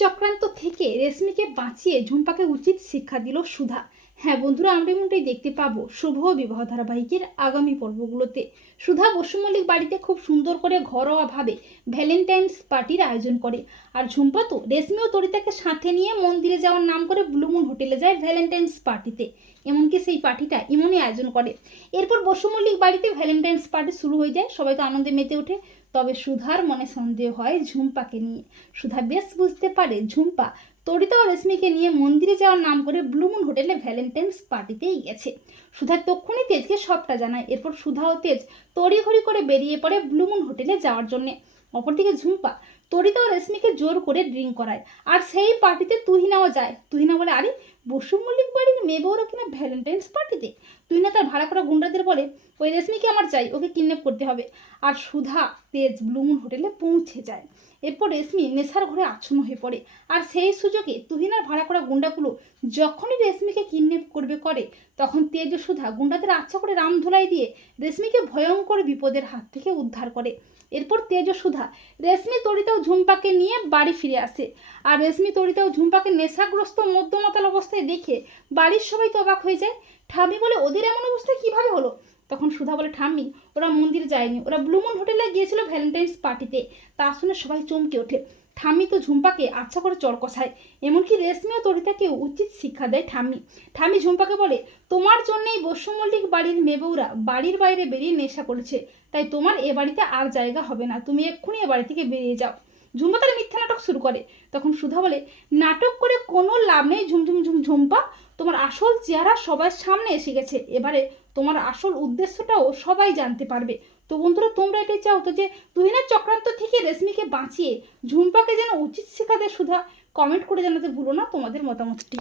চক্রান্ত থেকে রেশমিকে বাঁচিয়ে ঝুম্পাকে উচিত শিক্ষা দিল সুধা। হ্যাঁ বন্ধুরা, আমরা এমনটাই দেখতে পাবো শুভ বিবাহ ধারাবাহিকের আগামী পর্বগুলোতে। সুধা বসু মল্লিক বাড়িতে খুব সুন্দর করে ঘরোয়াভাবে ভ্যালেন্টাইন্স পার্টির আয়োজন করে। আর ঝুম্পা তো রেশমি ও তরিতাকে সাথে নিয়ে মন্দিরে যাওয়ার নাম করে ব্লুমুন হোটেলে যায় ভ্যালেন্টাইন্স পার্টিতে। এমনকি সেই পার্টিটা ইমনই আয়োজন করে। এরপর বসু মল্লিক বাড়িতে ভ্যালেন্টাইন্স পার্টি শুরু হয়ে যায়, সবাই তো আনন্দে মেতে ওঠে। তবে সুধার মনে সন্দেহ হয় ঝুম্পাকে নিয়ে। সুধা বেশ বুঝতে পারে, ঝুম্পা, তরিতা ও রেশমিকে নিয়ে মন্দিরে যাওয়ার নাম করে ব্লুমুন হোটেলে ভ্যালেন্টাইন্স পার্টিতেই গেছে। সুধা তক্ষুনি তেজকে সবটা জানায়। এরপর সুধা ও তেজ তড়িঘড়ি করে বেরিয়ে পড়ে ব্লুমুন হোটেলে যাওয়ার জন্যে। অপরদিকে ঝুম্পা, তরিতা ও রেশমিকে জোর করে ড্রিঙ্ক করায়। আর সেই পার্টিতে তুহিনাও যায়। তুহিনা বলে, আরে, বসু মল্লিক বাড়ির মেয়ে বউরা কিনা ভ্যালেন্টাইন্স পার্টিতে? তুহিনা তার ভাড়া করা গুন্ডাদের বলে, ওই রেশমিকে আমার চাই, ওকে কিডন্যাপ করতে হবে। আর সুধা তেজ ব্লুমুন হোটেলে পৌঁছে যায়। এরপর রেশমি নেশার ঘরে আচ্ছন্ন হয়ে পড়ে। আর সেই সুযোগে তুহিনার ভাড়া করা গুন্ডাগুলো যখনই রেশমিকে কিডন্যাপ করবে করে, তখন তেজ ও সুধা গুন্ডাদের আচ্ছা করে রামধুলাই দিয়ে রেশমিকে ভয়ঙ্কর বিপদের হাত থেকে উদ্ধার করে। এরপর তেজ ও সুধা রেশমি তরিতা ও ঝুম্পাকে নিয়ে বাড়ি ফিরে আসে আর রেশমি তরিতা ও ঝুম্পাকে নেশাগ্রস্ত মধ্যমাতাল অবস্থায় দেখে বাড়ির সবাই তো অবাক হয়ে যায়। ঠামি বলে, ওদের এমন অবস্থায় কীভাবে হলো? তখন সুধা বলে, ঠাম্মি, ওরা মন্দির যায়নি। ওরা ব্লুমন হোটেলে গিয়েছিল ভ্যালেন্টাইন্স পার্টিতে। তা শুনে সবাই চমকে ওঠে। ঠাম্মি তো ঝুম্পাকে আচ্ছা করে চর কষায়। এমনকি রেশমি ও তরিতাকে উচিত শিক্ষা দেয় ঠাম্মি। ঠাম্মি ঝুম্পাকে বলে, তোমার জন্যেই বসু বাড়ির মেবৌরা বাড়ির বাইরে বেরিয়ে নেশা করেছে। তাই তোমার এ বাড়িতে আর জায়গা হবে না। তুমি এক্ষুনি এ বাড়ি থেকে বেরিয়ে যাও। ঝুম্পা তার মিথ্যা নাটক শুরু করে। তখন সুধা বলে, নাটক করে কোনো লাভ নেই ঝুমঝুম ঝুম ঝুম্পা। তোমার আসল চেহারা সবার সামনে এসে গেছে। এবারে তোমার আসল উদ্দেশ্যটাও সবাই জানতে পারবে। তো বন্ধুরা, তোমরা এটাই চাও তো যে তুহিনার চক্রান্ত থেকে রেশমিকে বাঁচিয়ে ঝুম্পাকে যেন উচিত শেখাতে সুধা কমেন্ট করে জানাতে ভুলো না তোমাদের মতামতটি।